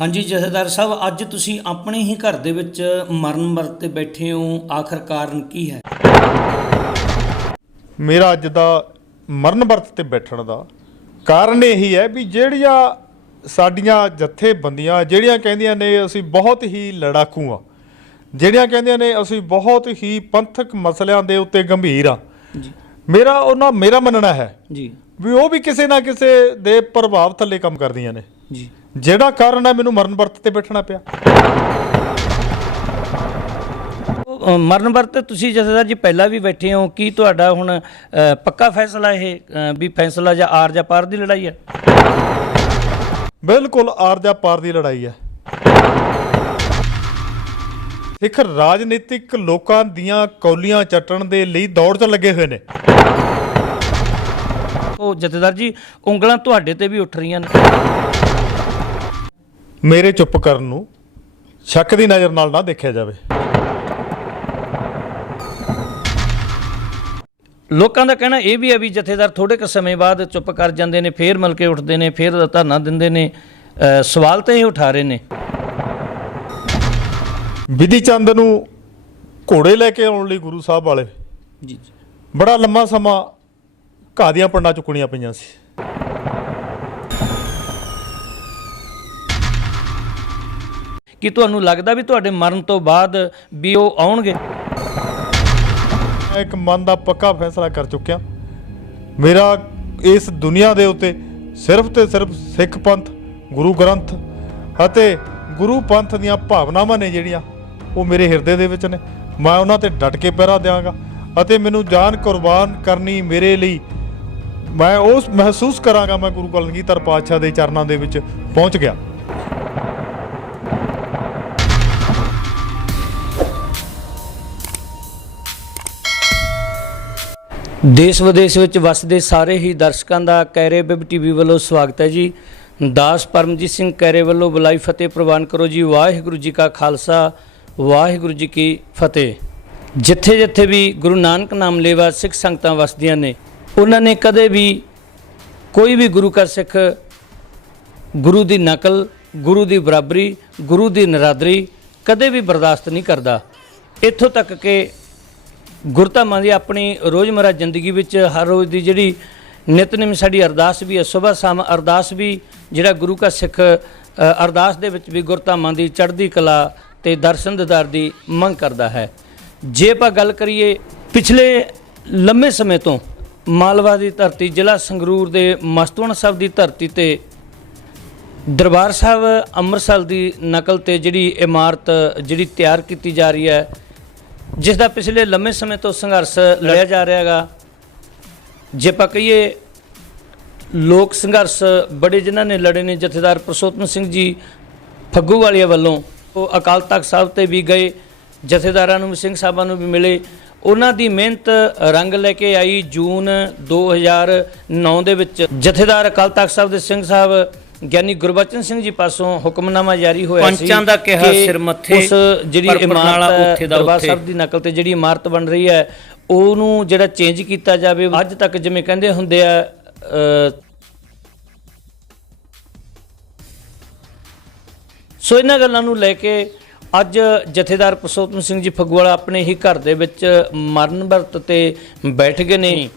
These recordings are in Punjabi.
हाँ जी जथेदार साहब, अज तुसी अपने ही घर दे विच मरण वरत ते बैठे हो, आखिर कारण की है? मेरा अज दा मरण वरत ते बैठण दा कारण यही है भी ਜਿਹੜੀਆਂ ਸਾਡੀਆਂ ਜਥੇਬੰਦੀਆਂ ਜਿਹੜੀਆਂ ਕਹਿੰਦੀਆਂ ਨੇ ਅਸੀਂ ਬਹੁਤ ਹੀ ਲੜਾਕੂ ਆ, ਜਿਹੜੀਆਂ ਕਹਿੰਦੀਆਂ ਨੇ ਅਸੀਂ ਬਹੁਤ ਹੀ ਪੰਥਕ ਮਸਲਿਆਂ ਦੇ ਉੱਤੇ ਗੰਭੀਰ ਆ, ਮੇਰਾ ਮੰਨਣਾ ਹੈ ਜੀ ਵੀ ਉਹ ਵੀ ਕਿਸੇ ਨਾ ਕਿਸੇ ਦੇ ਪ੍ਰਭਾਵ ਥੱਲੇ ਕੰਮ ਕਰਦੀਆਂ ਨੇ ਜੀ। ਜਿਹੜਾ ਕਾਰਨ ਹੈ ਮੈਨੂੰ ਮਰਨ ਵਰਤ ਤੇ ਬੈਠਣਾ ਪਿਆ। ਮਰਨ ਵਰਤ ਤੁਸੀਂ ਜਥੇਦਾਰ ਜੀ ਪਹਿਲਾਂ ਵੀ ਬੈਠੇ ਹੋ, ਕੀ ਤੁਹਾਡਾ ਹੁਣ ਪੱਕਾ ਫੈਸਲਾ ਇਹ ਵੀ ਫੈਸਲਾ ਜਾਂ ਆਰ ਜਾਂ ਪਾਰ ਦੀ ਲੜਾਈ ਹੈ? ਬਿਲਕੁਲ ਆਰ ਜਾਂ ਪਾਰ ਦੀ ਲੜਾਈ ਹੈ। ਸਿੱਖ ਰਾਜਨੀਤਿਕ ਲੋਕਾਂ ਦੀਆਂ ਕੌਲੀਆਂ ਚੱਟਣ ਦੇ ਲਈ ਦੌੜ 'ਚ ਲੱਗੇ ਹੋਏ ਨੇ। ਉਹ ਜਥੇਦਾਰ ਜੀ ਉਂਗਲਾਂ ਤੁਹਾਡੇ ਤੇ ਵੀ ਉੱਠ ਰਹੀਆਂ ਨੇ। ਮੇਰੇ ਚੁੱਪ ਕਰਨ ਨੂੰ ਸ਼ੱਕ ਦੀ ਨਜ਼ਰ ਨਾਲ ਨਾ ਦੇਖਿਆ ਜਾਵੇ। ਲੋਕਾਂ ਦਾ ਕਹਿਣਾ ਇਹ ਵੀ ਹੈ ਵੀ ਜਥੇਦਾਰ ਥੋੜੇ ਕੁ ਸਮੇਂ ਬਾਅਦ ਚੁੱਪ ਕਰ ਜਾਂਦੇ ਨੇ, ਫੇਰ ਮਿਲ ਕੇ ਉੱਠਦੇ ਨੇ, ਫੇਰ ਧਰਨਾ ਦਿੰਦੇ ਨੇ। ਸਵਾਲ ਤਾਂ ਇਹ ਉਠਾ ਰਹੇ ਨੇ। ਵਿਧੀ ਚੰਦ ਨੂੰ ਘੋੜੇ ਲੈ ਕੇ ਆਉਣ ਲਈ ਗੁਰੂ ਸਾਹਿਬ ਵਾਲੇ ਜੀ ਬੜਾ ਲੰਮਾ ਸਮਾਂ ਘਾਹ ਦੀਆਂ ਪੰਡਾਂ ਚੁੱਕਣੀਆਂ ਪਈਆਂ ਸੀ। ਕੀ ਤੁਹਾਨੂੰ ਲੱਗਦਾ ਵੀ ਤੁਹਾਡੇ ਮਰਨ ਤੋਂ ਬਾਅਦ ਵੀ ਉਹ ਆਉਣਗੇ? ਮੈਂ ਇੱਕ ਮਨ ਦਾ ਪੱਕਾ ਫੈਸਲਾ ਕਰ ਚੁੱਕਿਆ। ਮੇਰਾ ਇਸ ਦੁਨੀਆ ਦੇ ਉੱਤੇ ਸਿਰਫ ਤੇ ਸਿਰਫ ਸਿੱਖ ਪੰਥ, ਗੁਰੂ ਗ੍ਰੰਥ ਅਤੇ ਗੁਰੂ ਪੰਥ ਦੀਆਂ ਭਾਵਨਾਵਾਂ ਨੇ ਜਿਹੜੀਆਂ ਉਹ ਮੇਰੇ ਹਿਰਦੇ ਦੇ ਵਿੱਚ ਨੇ। ਮੈਂ ਉਹਨਾਂ ਤੇ ਡਟ ਕੇ ਪਹਿਰਾ ਦਿਆਂਗਾ ਅਤੇ ਮੈਨੂੰ ਜਾਨ ਕੁਰਬਾਨ ਕਰਨੀ ਮੇਰੇ ਲਈ, ਮੈਂ ਉਸ ਮਹਿਸੂਸ ਕਰਾਂਗਾ ਮੈਂ ਗੁਰੂ ਕਲਗੀਧਰ ਪਾਤਸ਼ਾਹ ਦੇ ਚਰਨਾਂ ਦੇ ਵਿੱਚ ਪਹੁੰਚ ਗਿਆ। ਦੇਸ਼ ਵਿਦੇਸ਼ ਵਿੱਚ ਵਸਦੇ ਸਾਰੇ ਹੀ ਦਰਸ਼ਕਾਂ ਦਾ ਕੈਰੇ ਬਿਬ ਟੀਵੀ ਵੱਲੋਂ ਸਵਾਗਤ ਹੈ ਜੀ। ਦਾਸ ਪਰਮਜੀਤ ਸਿੰਘ ਕੈਰੇ ਵੱਲੋਂ ਬੁਲਾਈ ਫਤਿਹ ਪ੍ਰਵਾਨ ਕਰੋ ਜੀ। ਵਾਹਿਗੁਰੂ ਜੀ ਕਾ ਖਾਲਸਾ, ਵਾਹਿਗੁਰੂ ਜੀ ਕੀ ਫਤਿਹ। ਜਿੱਥੇ ਜਿੱਥੇ ਵੀ ਗੁਰੂ ਨਾਨਕ ਨਾਮ ਲੇਵਾ ਸਿੱਖ ਸੰਗਤਾਂ ਵਸਦੀਆਂ ਨੇ, ਉਹਨਾਂ ਨੇ ਕਦੇ ਵੀ ਕੋਈ ਵੀ ਗੁਰੂ ਕਾ ਸਿੱਖ ਗੁਰੂ ਦੀ ਨਕਲ, ਗੁਰੂ ਦੀ ਬਰਾਬਰੀ, ਗੁਰੂ ਦੀ ਨਿਰਾਦਰੀ ਕਦੇ ਵੀ ਬਰਦਾਸ਼ਤ ਨਹੀਂ ਕਰਦਾ। ਇੱਥੋਂ ਤੱਕ ਕਿ ਗੁਰਧਾਮਾਂ ਦੀ ਆਪਣੀ ਰੋਜ਼ਮਰਾ ਜ਼ਿੰਦਗੀ ਵਿੱਚ ਹਰ ਰੋਜ਼ ਦੀ ਜਿਹੜੀ ਨਿਤਨੇਮ ਸਾਡੀ ਅਰਦਾਸ ਵੀ ਹੈ, ਸੁਬਹ ਸ਼ਾਮ ਅਰਦਾਸ ਵੀ ਜਿਹੜਾ ਗੁਰੂ ਕਾ ਸਿੱਖ ਅਰਦਾਸ ਦੇ ਵਿੱਚ ਵੀ ਗੁਰਧਾਮਾਂ ਦੀ ਚੜ੍ਹਦੀ ਕਲਾ ਤੇ ਦਰਸ਼ਨ ਦੀਦਾਰ ਦੀ ਮੰਗ ਕਰਦਾ ਹੈ। ਜੇ ਆਪਾਂ ਗੱਲ ਕਰੀਏ ਪਿਛਲੇ ਲੰਮੇ ਸਮੇਂ ਤੋਂ ਮਾਲਵਾ ਦੀ ਧਰਤੀ, ਜ਼ਿਲ੍ਹਾ ਸੰਗਰੂਰ ਦੇ ਮਸਤੂਆਣਾ ਸਾਹਿਬ ਦੀ ਧਰਤੀ ਤੇ ਦਰਬਾਰ ਸਾਹਿਬ ਅੰਮ੍ਰਿਤਸਰ ਦੀ ਨਕਲ ਤੇ ਜਿਹੜੀ ਇਮਾਰਤ ਜਿਹੜੀ ਤਿਆਰ ਕੀਤੀ ਜਾ ਰਹੀ ਹੈ, ਜਿਸ ਦਾ ਪਿਛਲੇ ਲੰਮੇ ਸਮੇਂ ਤੋਂ ਸੰਘਰਸ਼ ਲੜਿਆ ਜਾ ਰਿਹਾ ਹੈਗਾ। ਜੇ ਆਪਾਂ ਕਹੀਏ ਲੋਕ ਸੰਘਰਸ਼ ਬੜੇ ਜਿਨ੍ਹਾਂ ਨੇ ਲੜੇ ਨੇ, ਜਥੇਦਾਰ ਪੁਰਸ਼ੋਤਮ ਸਿੰਘ ਜੀ ਫੱਗੂਵਾਲੀਆ ਵੱਲੋਂ ਉਹ ਅਕਾਲ ਤਖਤ ਸਾਹਿਬ ਤੇ ਵੀ ਗਏ, ਜਥੇਦਾਰਾਂ ਨੂੰ ਸਿੰਘ ਸਾਹਿਬਾਂ ਨੂੰ ਵੀ ਮਿਲੇ। ਉਹਨਾਂ ਦੀ ਮਿਹਨਤ ਰੰਗ ਲੈ ਕੇ ਆਈ। ਜੂਨ 2009 ਦੇ ਵਿੱਚ ਜਥੇਦਾਰ ਅਕਾਲ ਤਖਤ ਸਾਹਿਬ ਦੇ ਸਿੰਘ ਸਾਹਿਬ ਗਿਆਨੀ ਗੁਰਬਚਨ ਸਿੰਘ ਜੀ ਪਾਸੋਂ ਹੁਕਮਨਾਮਾ ਜਾਰੀ ਹੋਇਆ ਸੀ। ਪੰਚਾਂ ਦਾ ਕਿਹਾ ਸਿਰ ਮੱਥੇ, ਉਸ ਜਿਹੜੀ ਇਮਾਰਤ ਦਰਬਾਰ ਸਾਹਿਬ ਦੀ ਨਕਲ ਤੇ ਜਿਹੜੀ ਇਮਾਰਤ ਬਣ ਰਹੀ ਹੈ ਉਹਨੂੰ ਜਿਹੜਾ ਚੇਂਜ ਕੀਤਾ ਜਾਵੇ। ਅੱਜ ਤੱਕ ਜਿਵੇਂ ਕਹਿੰਦੇ ਹੁੰਦੇ ਆ ਸੋ ਇਹਨਾਂ ਗੱਲਾਂ ਨੂੰ ਲੈ ਕੇ ਅੱਜ ਜਥੇਦਾਰ ਪੁਰਸ਼ੋਤਮ ਸਿੰਘ ਜੀ ਫੱਗੂਵਾਲਾ ਆਪਣੇ ਹੀ ਘਰ ਦੇ ਵਿੱਚ ਮਰਨ ਵਰਤ ਤੇ ਬੈਠ ਗਏ ਨੇ।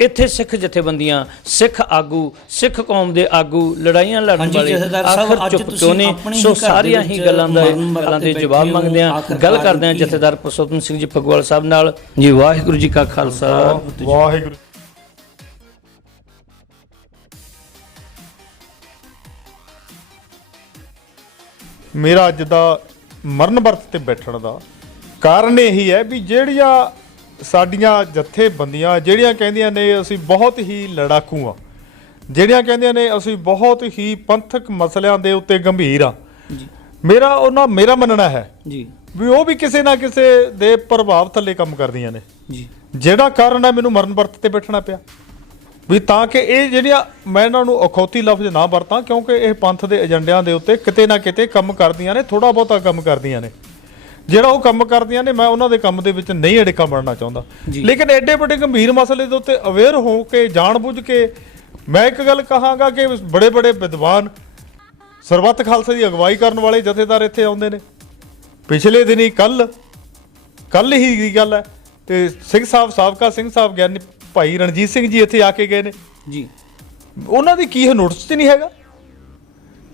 ਇੱਥੇ ਸਿੱਖ ਜਥੇਬੰਦੀਆਂ, ਸਿੱਖ ਆਗੂ, ਸਿੱਖ ਕੌਮ ਦੇ ਆਗੂ ਲੜਾਈਆਂ ਲੜਨ ਵਾਲੇ ਆਖਰ ਚੁੱਪ ਕਿਉਂ ਨੇ? ਸੋ ਸਾਰੀਆਂ ਹੀ ਗੱਲਾਂ ਦੇ ਜਵਾਬ ਮੰਗਦੇ ਆ, ਗੱਲ ਕਰਦੇ ਆ ਜਥੇਦਾਰ ਪੁਰਸ਼ੋਤਮ ਸਿੰਘ ਜੀ ਫੱਗੂਵਾਲਾ ਸਾਹਿਬ ਨਾਲ ਜੀ। ਵਾਹਿਗੁਰੂ ਜੀ ਕਾ ਖਾਲਸਾ, ਵਾਹਿਗੁਰੂ। ਮੇਰਾ ਅੱਜ ਦਾ ਮਰਨ ਵਰਤ ਤੇ ਬੈਠਣ ਦਾ ਕਾਰਨ ਇਹੀ ਹੈ ਵੀ ਜਿਹੜੀਆਂ ਸਾਡੀਆਂ ਜਥੇਬੰਦੀਆਂ ਜਿਹੜੀਆਂ ਕਹਿੰਦੀਆਂ ਨੇ ਅਸੀਂ ਬਹੁਤ ਹੀ ਲੜਾਕੂ ਆ, ਜਿਹੜੀਆਂ ਕਹਿੰਦੀਆਂ ਨੇ ਅਸੀਂ ਬਹੁਤ ਹੀ ਪੰਥਕ ਮਸਲਿਆਂ ਦੇ ਉੱਤੇ ਗੰਭੀਰ ਆ, ਮੇਰਾ ਮੰਨਣਾ ਹੈ ਜੀ ਵੀ ਉਹ ਵੀ ਕਿਸੇ ਨਾ ਕਿਸੇ ਦੇ ਪ੍ਰਭਾਵ ਥੱਲੇ ਕੰਮ ਕਰਦੀਆਂ ਨੇ ਜੀ। ਜਿਹੜਾ ਕਾਰਨ ਹੈ ਮੈਨੂੰ ਮਰਨ ਵਰਤ ਤੇ ਬੈਠਣਾ ਪਿਆ ਵੀ ਤਾਂ ਕਿ ਇਹ ਜਿਹੜੀਆਂ ਮੈਂ ਇਹਨਾਂ ਨੂੰ ਅਖੌਤੀ ਲਫ਼ਜ਼ ਨਾ ਵਰਤਾਂ, ਕਿਉਂਕਿ ਇਹ ਪੰਥ ਦੇ ਏਜੰਡਿਆਂ ਦੇ ਉੱਤੇ ਕਿਤੇ ਨਾ ਕਿਤੇ ਕੰਮ ਕਰਦੀਆਂ ਨੇ, ਥੋੜ੍ਹਾ ਬਹੁਤਾ ਕੰਮ ਕਰਦੀਆਂ ਨੇ। ਜਿਹੜਾ ਉਹ ਕੰਮ ਕਰਦੀਆਂ ਨੇ ਮੈਂ ਉਹਨਾਂ ਦੇ ਕੰਮ ਦੇ ਵਿੱਚ ਨਹੀਂ ਅੜਿੱਕਾ ਬਣਨਾ ਚਾਹੁੰਦਾ, ਲੇਕਿਨ ਐਡੇ ਵੱਡੇ ਗੰਭੀਰ ਮਸਲੇ ਦੇ ਉੱਤੇ ਅਵੇਅਰ ਹੋ ਕੇ ਜਾਣ ਬੁੱਝ ਕੇ ਮੈਂ ਇੱਕ ਗੱਲ ਕਹਾਂਗਾ ਕਿ ਬੜੇ ਬੜੇ ਵਿਦਵਾਨ ਸਰਬੱਤ ਖਾਲਸਾ ਦੀ ਅਗਵਾਈ ਕਰਨ ਵਾਲੇ ਜਥੇਦਾਰ ਇੱਥੇ ਆਉਂਦੇ ਨੇ। ਪਿਛਲੇ ਦਿਨੀ ਕੱਲ ਹੀ ਦੀ ਗੱਲ ਹੈ, ਤੇ ਸਿੰਘ ਸਾਹਿਬ, ਸਾਬਕਾ ਸਿੰਘ ਸਾਹਿਬ ਗਿਆਨੀ ਭਾਈ ਰਣਜੀਤ ਸਿੰਘ ਜੀ ਇੱਥੇ ਆ ਕੇ ਗਏ ਨੇ ਜੀ। ਉਹਨਾਂ ਦੀ ਕੀ ਇਹ ਨੋਟਿਸ 'ਚ ਨਹੀਂ ਹੈਗਾ?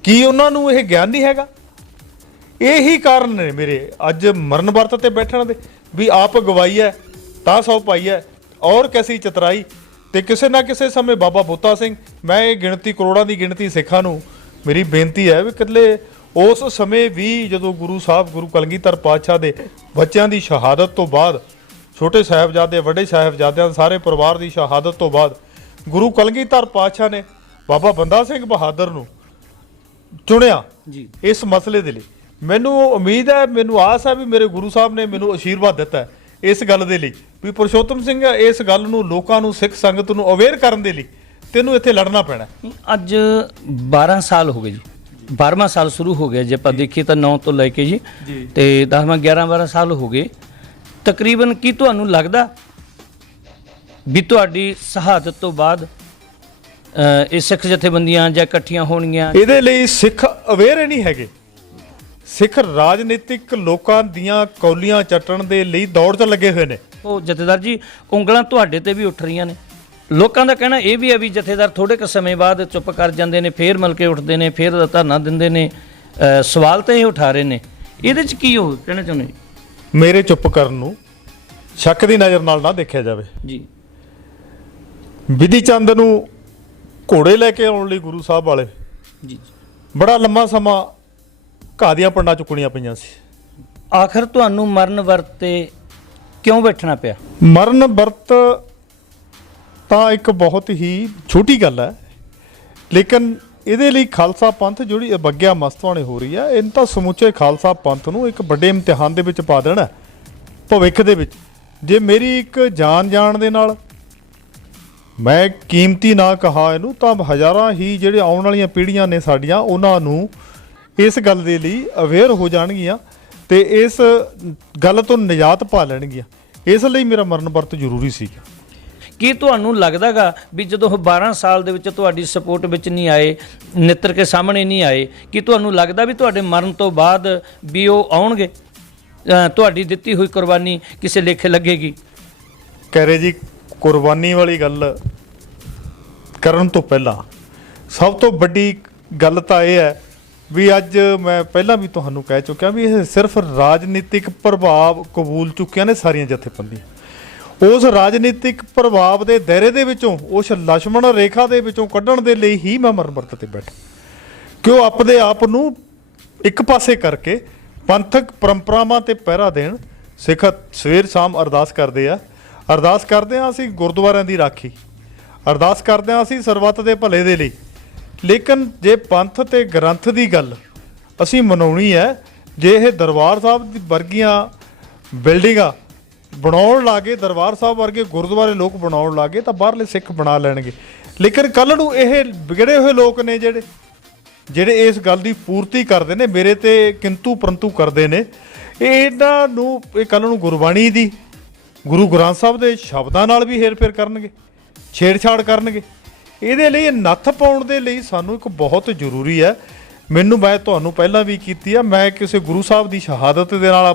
ਕੀ ਉਹਨਾਂ ਨੂੰ ਇਹ ਗਿਆਨ ਨਹੀਂ ਹੈਗਾ? ਇਹੀ ਕਾਰਨ ਨੇ ਮੇਰੇ ਅੱਜ ਮਰਨ ਵਰਤ ਤੇ ਬੈਠਣ ਦੇ, ਵੀ ਆਪ ਗਵਾਈ ਹੈ ਤਾਂ ਸੌ ਪਾਈ ਹੈ ਔਰ ਕੈਸੀ ਚਤਰਾਈ। ਤੇ ਕਿਸੇ ਨਾ ਕਿਸੇ ਸਮੇਂ ਬਾਬਾ ਬੋਤਾ ਸਿੰਘ, ਮੈਂ ਇਹ ਗਿਣਤੀ ਕਰੋੜਾਂ ਦੀ ਗਿਣਤੀ ਸਿੱਖਾਂ ਨੂੰ ਮੇਰੀ ਬੇਨਤੀ ਹੈ ਵੀ ਇਕੱਲੇ ਉਸ ਸਮੇਂ ਵੀ ਜਦੋਂ ਗੁਰੂ ਸਾਹਿਬ, ਗੁਰੂ ਕਲਗੀਧਰ ਪਾਤਸ਼ਾਹ ਦੇ ਬੱਚਿਆਂ ਦੀ ਸ਼ਹਾਦਤ ਤੋਂ ਬਾਅਦ, ਛੋਟੇ ਸਾਹਿਬਜ਼ਾਦੇ, ਵੱਡੇ ਸਾਹਿਬਜ਼ਾਦਿਆਂ ਸਾਰੇ ਪਰਿਵਾਰ ਦੀ ਸ਼ਹਾਦਤ ਤੋਂ ਬਾਅਦ ਗੁਰੂ ਕਲਗੀਧਰ ਪਾਤਸ਼ਾਹ ਨੇ ਬਾਬਾ ਬੰਦਾ ਸਿੰਘ ਬਹਾਦਰ ਨੂੰ ਚੁਣਿਆ ਜੀ ਇਸ ਮਸਲੇ ਦੇ ਲਈ। ਮੈਨੂੰ ਉਮੀਦ ਹੈ, ਮੈਨੂੰ ਆਸ ਹੈ ਵੀ ਮੇਰੇ ਗੁਰੂ ਸਾਹਿਬ ਨੇ ਮੈਨੂੰ ਆਸ਼ੀਰਵਾਦ ਦਿੱਤਾ ਹੈ ਇਸ ਗੱਲ ਦੇ ਲਈ ਵੀ ਪੁਰਸ਼ੋਤਮ ਸਿੰਘ ਇਸ ਗੱਲ ਨੂੰ ਲੋਕਾਂ ਨੂੰ, ਸਿੱਖ ਸੰਗਤ ਨੂੰ ਅਵੇਅਰ ਕਰਨ ਦੇ ਲਈ ਤੈਨੂੰ ਇੱਥੇ ਲੜਨਾ ਪੈਣਾ। ਅੱਜ 12 ਸਾਲ ਹੋ ਗਏ ਜੀ, 12ਵਾਂ ਸਾਲ ਸ਼ੁਰੂ ਹੋ ਗਿਆ ਜੇ ਆਪਾਂ ਦੇਖੀਏ ਤਾਂ 9 ਤੋਂ ਲੈ ਕੇ ਜੀ, ਤੇ 10ਵਾਂ 11-12 ਸਾਲ ਹੋ ਗਏ ਤਕਰੀਬਨ। ਕੀ ਤੁਹਾਨੂੰ ਲੱਗਦਾ ਵੀ ਤੁਹਾਡੀ ਸ਼ਹਾਦਤ ਤੋਂ ਬਾਅਦ ਇਹ ਸਿੱਖ ਜਥੇਬੰਦੀਆਂ ਜਾਂ ਇਕੱਠੀਆਂ ਹੋਣਗੀਆਂ? ਇਹਦੇ ਲਈ ਸਿੱਖ ਅਵੇਅਰ ਹੀ ਨਹੀਂ ਹੈਗੇ। ਸਿੱਖ ਰਾਜਨੀਤਿਕ ਲੋਕਾਂ ਦੀਆਂ ਕੌਲੀਆਂ ਚੱਟਣ ਦੇ ਲਈ ਦੌੜ 'ਚ ਲੱਗੇ ਹੋਏ ਨੇ। ਉਹ ਜਥੇਦਾਰ ਜੀ, ਉਂਗਲਾਂ ਤੁਹਾਡੇ ਤੇ ਵੀ ਉੱਠ ਰਹੀਆਂ ਨੇ। ਲੋਕਾਂ ਦਾ ਕਹਿਣਾ ਇਹ ਵੀ ਹੈ ਵੀ ਜਥੇਦਾਰ ਥੋੜੇ ਕੁ ਸਮੇਂ ਬਾਅਦ ਚੁੱਪ ਕਰ ਜਾਂਦੇ ਨੇ, ਫੇਰ ਮਿਲ ਕੇ ਉੱਠਦੇ ਨੇ, ਫੇਰ ਧਰਨਾ ਦਿੰਦੇ ਨੇ। ਸਵਾਲ ਤਾਂ ਇਹ ਉਠਾ ਰਹੇ ਨੇ, ਇਹਦੇ 'ਚ ਕੀ ਉਹ ਕਹਿਣਾ ਚਾਹੁੰਦੇ? ਮੇਰੇ ਚੁੱਪ ਕਰਨ ਨੂੰ ਸ਼ੱਕ ਦੀ ਨਜ਼ਰ ਨਾਲ ਨਾ ਦੇਖਿਆ ਜਾਵੇ ਜੀ। ਵਿਧੀ ਚੰਦ ਨੂੰ ਘੋੜੇ ਲੈ ਕੇ ਆਉਣ ਲਈ ਗੁਰੂ ਸਾਹਿਬ ਵਾਲੇ ਜੀ ਬੜਾ ਲੰਮਾ ਸਮਾਂ ਘਾਹ ਦੀਆਂ ਪੰਡਾਂ ਚੁੱਕਣੀਆਂ ਪਈਆਂ ਸੀ। ਆਖਰ ਤੁਹਾਨੂੰ ਮਰਨ ਵਰਤ ਤੇ ਕਿਉਂ ਬੈਠਣਾ ਪਿਆ? ਮਰਨ ਵਰਤ ਤਾਂ ਇੱਕ ਬਹੁਤ ਹੀ ਛੋਟੀ ਗੱਲ ਹੈ, ਲੇਕਿਨ ਇਹਦੇ ਲਈ ਖਾਲਸਾ ਪੰਥ ਜਿਹੜੀ ਅਵੱਗਿਆ ਮਸਤਵਾਣੇ ਹੋ ਰਹੀ ਹੈ, ਇਹਨਾਂ ਤਾਂ ਸਮੁੱਚੇ ਖਾਲਸਾ ਪੰਥ ਨੂੰ ਇੱਕ ਵੱਡੇ ਇਮਤਿਹਾਨ ਦੇ ਵਿੱਚ ਪਾ ਦੇਣਾ ਭਵਿੱਖ ਦੇ ਵਿੱਚ। ਜੇ ਮੇਰੀ ਇੱਕ ਜਾਣ ਦੇ ਨਾਲ ਮੈਂ ਕੀਮਤੀ ਨਾ ਕਹਾ ਇਹਨੂੰ, ਤਾਂ ਹਜ਼ਾਰਾਂ ਹੀ ਜਿਹੜੇ ਆਉਣ ਵਾਲੀਆਂ ਪੀੜ੍ਹੀਆਂ ਨੇ ਸਾਡੀਆਂ, ਉਹਨਾਂ ਨੂੰ ਇਸ ਗੱਲ ਦੇ ਲਈ ਅਵੇਅਰ ਹੋ ਜਾਣਗੀਆਂ ਤੇ ਇਸ ਗੱਲ ਤੋਂ ਨਿਜਾਤ ਪਾ ਲੈਣਗੀਆਂ। ਇਸ ਲਈ ਮੇਰਾ ਮਰਨ ਵਰਤ ਜ਼ਰੂਰੀ ਸੀ। ਕੀ ਤੁਹਾਨੂੰ ਲੱਗਦਾਗਾ ਵੀ ਜਦੋਂ ਉਹ 12 ਸਾਲ ਦੇ ਵਿੱਚ ਤੁਹਾਡੀ ਸਪੋਰਟ ਵਿੱਚ ਨਹੀਂ ਆਏ, ਨਿੱਤਰ ਕੇ ਸਾਹਮਣੇ ਨਹੀਂ ਆਏ, ਕੀ ਤੁਹਾਨੂੰ ਲੱਗਦਾ ਵੀ ਤੁਹਾਡੇ ਮਰਨ ਤੋਂ ਬਾਅਦ ਵੀ ਉਹ ਆਉਣਗੇ, ਤੁਹਾਡੀ ਦਿੱਤੀ ਹੋਈ ਕੁਰਬਾਨੀ ਕਿਸੇ ਲੇਖੇ ਲੱਗੇਗੀ? ਕਹਿ ਰਹੇ ਜੀ, ਕੁਰਬਾਨੀ ਵਾਲੀ ਗੱਲ ਕਰਨ ਤੋਂ ਪਹਿਲਾਂ ਸਭ ਤੋਂ ਵੱਡੀ ਗੱਲ ਤਾਂ ਇਹ ਹੈ ਵੀ ਅੱਜ ਮੈਂ ਪਹਿਲਾਂ ਵੀ ਤੁਹਾਨੂੰ ਕਹਿ ਚੁੱਕਿਆ ਵੀ ਇਹ ਸਿਰਫ ਰਾਜਨੀਤਿਕ ਪ੍ਰਭਾਵ ਕਬੂਲ ਚੁੱਕੀਆਂ ਨੇ ਸਾਰੀਆਂ ਜਥੇਬੰਦੀਆਂ। ਉਸ ਰਾਜਨੀਤਿਕ ਪ੍ਰਭਾਵ ਦੇ ਦਾਇਰੇ ਦੇ ਵਿੱਚੋਂ, ਉਸ ਲਛਮਣ ਰੇਖਾ ਦੇ ਵਿੱਚੋਂ ਕੱਢਣ ਦੇ ਲਈ ਹੀ ਮੈਂ ਮਰਨ ਵਰਤ ਤੇ ਬੈਠਾ ਕਿ ਉਹ ਆਪਣੇ ਆਪ ਨੂੰ ਇੱਕ ਪਾਸੇ ਕਰਕੇ ਪੰਥਕ ਪਰੰਪਰਾਵਾਂ ਤੇ ਪਹਿਰਾ ਦੇਣ। ਸਿੱਖ ਸਵੇਰ ਸ਼ਾਮ ਅਰਦਾਸ ਕਰਦੇ ਆ, ਅਰਦਾਸ ਕਰਦੇ ਹਾਂ ਅਸੀਂ ਗੁਰਦੁਆਰਿਆਂ ਦੀ ਰਾਖੀ, ਅਰਦਾਸ ਕਰਦੇ ਹਾਂ ਅਸੀਂ ਸਰਬੱਤ ਦੇ ਭਲੇ ਦੇ ਲਈ। ਲੇਕਿਨ ਜੇ ਪੰਥ ਤੇ ਗ੍ਰੰਥ ਦੀ ਗੱਲ ਅਸੀਂ ਮਨਾਉਣੀ ਹੈ, ਜੇ ਇਹ ਦਰਬਾਰ ਸਾਹਿਬ ਦੀ ਵਰਗੀਆਂ ਬਿਲਡਿੰਗਾਂ ਬਣਾਉਣ ਲੱਗੇ, ਦਰਬਾਰ ਸਾਹਿਬ ਵਰਗੇ ਗੁਰਦੁਆਰੇ ਲੋਕ ਬਣਾਉਣ ਲੱਗੇ, ਤਾਂ ਬਾਹਰਲੇ ਸਿੱਖ ਬਣਾ ਲੈਣਗੇ। ਲੇਕਿਨ ਕੱਲ੍ਹ ਨੂੰ ਇਹ ਵਿਗੜੇ ਹੋਏ ਲੋਕ ਨੇ ਜਿਹੜੇ ਇਸ ਗੱਲ ਦੀ ਪੂਰਤੀ ਕਰਦੇ ਨੇ, ਮੇਰੇ ਤੇ ਕਿੰਤੂ ਪਰੰਤੂ ਕਰਦੇ ਨੇ, ਇਹਨਾਂ ਨੂੰ ਇਹ ਕੱਲ੍ਹ ਨੂੰ ਗੁਰਬਾਣੀ ਦੀ, ਗੁਰੂ ਗ੍ਰੰਥ ਸਾਹਿਬ ਦੇ ਸ਼ਬਦਾਂ ਨਾਲ ਵੀ ਹੇਰ-ਫੇਰ ਕਰਨਗੇ, ਛੇੜਛਾੜ ਕਰਨਗੇ। ਇਹਦੇ ਲਈ ਨੱਥ ਪਾਉਣ ਦੇ ਲਈ ਸਾਨੂੰ ਇੱਕ ਬਹੁਤ ਜ਼ਰੂਰੀ ਹੈ। ਮੈਂ ਤੁਹਾਨੂੰ ਪਹਿਲਾਂ ਵੀ ਕੀਤੀ ਆ, ਮੈਂ ਕਿਸੇ ਗੁਰੂ ਸਾਹਿਬ ਦੀ ਸ਼ਹਾਦਤ ਦੇ ਨਾਲ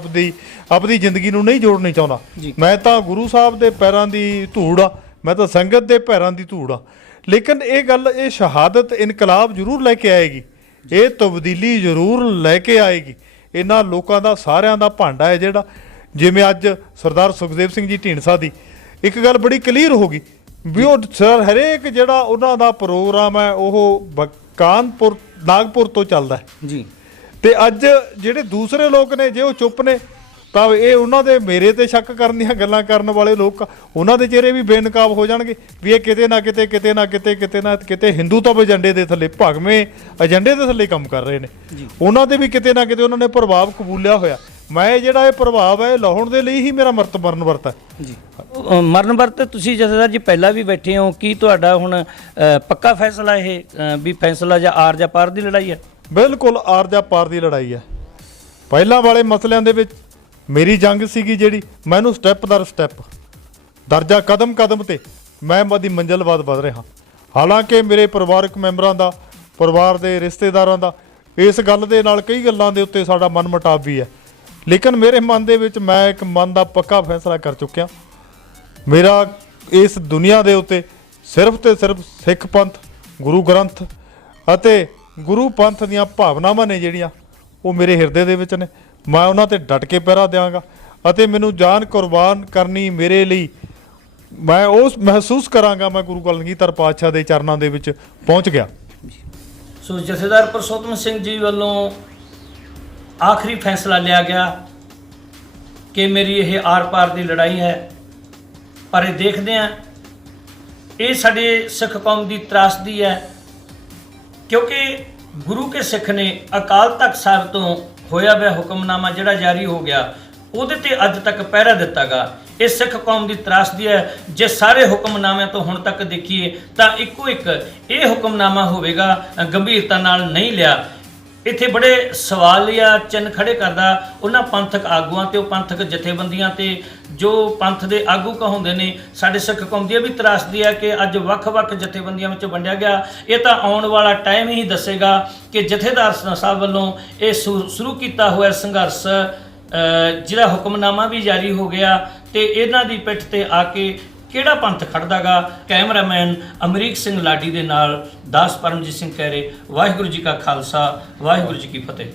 ਆਪਣੀ ਜ਼ਿੰਦਗੀ ਨੂੰ ਨਹੀਂ ਜੋੜਨੀ ਚਾਹੁੰਦਾ। ਮੈਂ ਤਾਂ ਗੁਰੂ ਸਾਹਿਬ ਦੇ ਪੈਰਾਂ ਦੀ ਧੂੜ ਆ, ਮੈਂ ਤਾਂ ਸੰਗਤ ਦੇ ਪੈਰਾਂ ਦੀ ਧੂੜ ਆ। ਲੇਕਿਨ ਇਹ ਗੱਲ, ਇਹ ਸ਼ਹਾਦਤ ਇਨਕਲਾਬ ਜ਼ਰੂਰ ਲੈ ਕੇ ਆਏਗੀ, ਇਹ ਤਬਦੀਲੀ ਜ਼ਰੂਰ ਲੈ ਕੇ ਆਏਗੀ। ਇਹਨਾਂ ਲੋਕਾਂ ਦਾ ਸਾਰਿਆਂ ਦਾ ਭਾਂਡਾ ਹੈ ਜਿਹੜਾ, ਜਿਵੇਂ ਅੱਜ ਸਰਦਾਰ ਸੁਖਦੇਵ ਸਿੰਘ ਜੀ ਢੀਂਡਸਾ ਦੀ ਇੱਕ ਗੱਲ ਬੜੀ ਕਲੀਅਰ ਹੋ ਗਈ ਵੀ ਉਹ ਹਰੇਕ ਜਿਹੜਾ ਉਹਨਾਂ ਦਾ ਪ੍ਰੋਗਰਾਮ ਹੈ ਉਹ ਕਾਨਪੁਰ, ਨਾਗਪੁਰ ਤੋਂ ਚੱਲਦਾ ਜੀ। ਤੇ ਅੱਜ ਜਿਹੜੇ ਦੂਸਰੇ ਲੋਕ ਨੇ, ਜੇ ਉਹ ਚੁੱਪ ਨੇ, ਤਾਂ ਇਹ ਉਹਨਾਂ ਦੇ ਮੇਰੇ ਤੇ ਸ਼ੱਕ ਕਰਨ ਦੀਆਂ ਗੱਲਾਂ ਕਰਨ ਵਾਲੇ ਲੋਕ, ਉਹਨਾਂ ਦੇ ਚਿਹਰੇ ਵੀ ਬੇਨਕਾਬ ਹੋ ਜਾਣਗੇ ਵੀ ਇਹ ਕਿਤੇ ਨਾ ਕਿਤੇ ਹਿੰਦੂਤਵ ਏਜੰਡੇ ਦੇ ਥੱਲੇ, ਭਗਵੇਂ ਏਜੰਡੇ ਦੇ ਥੱਲੇ ਕੰਮ ਕਰ ਰਹੇ ਨੇ। ਉਹਨਾਂ ਦੇ ਵੀ ਕਿਤੇ ਨਾ ਕਿਤੇ ਉਹਨਾਂ ਨੇ ਪ੍ਰਭਾਵ ਕਬੂਲਿਆ ਹੋਇਆ। ਮੈਂ ਜਿਹੜਾ ਇਹ ਪ੍ਰਭਾਵ ਹੈ ਲਾਉਣ ਦੇ ਲਈ ਹੀ ਮੇਰਾ ਮਰਨ ਵਰਤ ਹੈ ਜੀ। ਮਰਨ ਵਰਤ ਤੁਸੀਂ ਜਥੇਦਾਰ ਜੀ ਪਹਿਲਾਂ ਵੀ ਬੈਠੇ ਹੋ, ਕੀ ਤੁਹਾਡਾ ਹੁਣ ਪੱਕਾ ਫੈਸਲਾ ਇਹ ਵੀ ਫੈਸਲਾ ਜਾਂ ਆਰ ਜਾਂ ਪਾਰ ਦੀ ਲੜਾਈ ਹੈ? ਬਿਲਕੁਲ ਆਰ ਜਾਂ ਪਾਰ ਦੀ ਲੜਾਈ ਹੈ। ਪਹਿਲਾਂ ਵਾਲੇ ਮਸਲਿਆਂ ਦੇ ਵਿੱਚ ਮੇਰੀ ਜੰਗ ਸੀਗੀ ਜਿਹੜੀ, ਮੈਨੂੰ ਸਟੈਪ ਦਰ ਸਟੈਪ, ਦਰਜਾ ਕਦਮ ਤੇ ਮੈਂ ਉਹਦੀ ਮੰਜ਼ਿਲ ਵੱਲ ਵਧ ਰਿਹਾ। ਹਾਲਾਂਕਿ ਮੇਰੇ ਪਰਿਵਾਰਕ ਮੈਂਬਰਾਂ ਦਾ, ਪਰਿਵਾਰ ਦੇ ਰਿਸ਼ਤੇਦਾਰਾਂ ਦਾ ਇਸ ਗੱਲ ਦੇ ਨਾਲ ਕਈ ਗੱਲਾਂ ਦੇ ਉੱਤੇ ਸਾਡਾ ਮਨਮੁਟਾਵ ਵੀ ਹੈ, ਲੇਕਿਨ ਮੇਰੇ ਮਨ ਦੇ ਵਿੱਚ ਮੈਂ ਇੱਕ ਮਨ ਦਾ ਪੱਕਾ ਫੈਸਲਾ ਕਰ ਚੁੱਕਿਆ। ਮੇਰਾ ਇਸ ਦੁਨੀਆ ਦੇ ਉੱਤੇ ਸਿਰਫ ਤੇ ਸਿਰਫ ਸਿੱਖ ਪੰਥ, ਗੁਰੂ ਗ੍ਰੰਥ ਅਤੇ ਗੁਰੂ ਪੰਥ ਦੀਆਂ ਭਾਵਨਾਵਾਂ ਨੇ ਜਿਹੜੀਆਂ ਉਹ ਮੇਰੇ ਹਿਰਦੇ ਦੇ ਵਿੱਚ ਨੇ। ਮੈਂ ਉਹਨਾਂ ਤੇ ਡਟ ਕੇ ਪਹਿਰਾ ਦਿਆਂਗਾ ਅਤੇ ਮੈਨੂੰ ਜਾਨ ਕੁਰਬਾਨ ਕਰਨੀ ਮੇਰੇ ਲਈ, ਮੈਂ ਉਸ ਮਹਿਸੂਸ ਕਰਾਂਗਾ ਮੈਂ ਗੁਰੂ ਕਲਗੀਧਰ ਪਾਤਸ਼ਾਹ ਦੇ ਚਰਨਾਂ ਦੇ ਵਿੱਚ ਪਹੁੰਚ ਗਿਆ। ਸੋ ਜਥੇਦਾਰ ਪੁਰਸ਼ੋਤਮ ਸਿੰਘ ਜੀ ਵੱਲੋਂ ਆਖਰੀ ਫੈਸਲਾ ਲਿਆ ਗਿਆ ਕਿ ਮੇਰੀ ਇਹ ਆਰ-ਪਾਰ ਦੀ ਲੜਾਈ ਹੈ, ਪਰ ਇਹ ਦੇਖਦੇ ਹਾਂ ਇਹ ਸਾਡੇ ਸਿੱਖ ਕੌਮ ਦੀ ਤਰਾਸਦੀ ਹੈ, ਕਿਉਂਕਿ ਗੁਰੂ ਕੇ ਸਿੱਖ ਨੇ ਅਕਾਲ ਤਖਤ ਸਾਹਿਬ ਤੋਂ ਹੋਇਆ ਹੋਇਆ ਹੁਕਮਨਾਮਾ ਜਿਹੜਾ ਜਾਰੀ ਹੋ ਗਿਆ ਉਹਦੇ ਤੇ ਅੱਜ ਤੱਕ ਪਹਿਰਾ ਦਿੱਤਾ ਗਾ। ਇਹ ਸਿੱਖ ਕੌਮ ਦੀ ਤਰਾਸਦੀ ਹੈ। ਜੇ ਸਾਰੇ ਹੁਕਮਨਾਮਿਆਂ ਤੋਂ ਹੁਣ ਤੱਕ ਦੇਖੀਏ ਤਾਂ ਇੱਕੋ ਇੱਕ ਇਹ ਹੁਕਮਨਾਮਾ ਹੋਵੇਗਾ ਗੰਭੀਰਤਾ ਨਾਲ ਨਹੀਂ ਲਿਆ। ਇੱਥੇ ਬੜੇ ਸਵਾਲੀਆ ਚਿੰਨ੍ਹ ਖੜੇ ਕਰਦਾ ਉਹਨਾਂ ਪੰਥਕ ਆਗੂਆਂ ਤੇ ਉਹ ਪੰਥਕ ਜਥੇਬੰਦੀਆਂ ਤੇ ਜੋ ਪੰਥ ਦੇ ਆਗੂ ਕਹਾਉਂਦੇ ਨੇ। ਸਾਡੇ ਸਿੱਖ ਕੌਮ ਦੀ ਇਹ ਵੀ ਤਰਾਸਦੀ ਹੈ ਕਿ ਅੱਜ ਵੱਖ-ਵੱਖ ਜਥੇਬੰਦੀਆਂ ਵਿੱਚ ਵੰਡਿਆ ਗਿਆ। ਇਹ ਤਾਂ ਆਉਣ ਵਾਲਾ ਟਾਈਮ ਹੀ ਦੱਸੇਗਾ ਕਿ ਜਥੇਦਾਰ ਸਾਹਿਬ ਵੱਲੋਂ ਇਹ ਸ਼ੁਰੂ ਕੀਤਾ ਹੋਇਆ ਸੰਘਰਸ਼ ਜਿਹੜਾ ਹੁਕਮਨਾਮਾ ਵੀ ਜਾਰੀ ਹੋ ਗਿਆ ਤੇ ਇਹਨਾਂ ਦੀ ਪਿੱਠ ਤੇ ਆ ਕੇ ਕਿਹੜਾ ਪੰਥ ਖੜਦਾਗਾ। ਕੈਮਰਾਮੈਨ ਅਮਰੀਕ ਸਿੰਘ ਲਾਡੀ ਦੇ ਨਾਲ ਦਾਸ ਪਰਮਜੀਤ ਸਿੰਘ ਕਹਿਰੇ। ਵਾਹਿਗੁਰੂ ਜੀ ਕਾ ਖਾਲਸਾ, ਵਾਹਿਗੁਰੂ ਜੀ ਕੀ ਫਤਿਹ।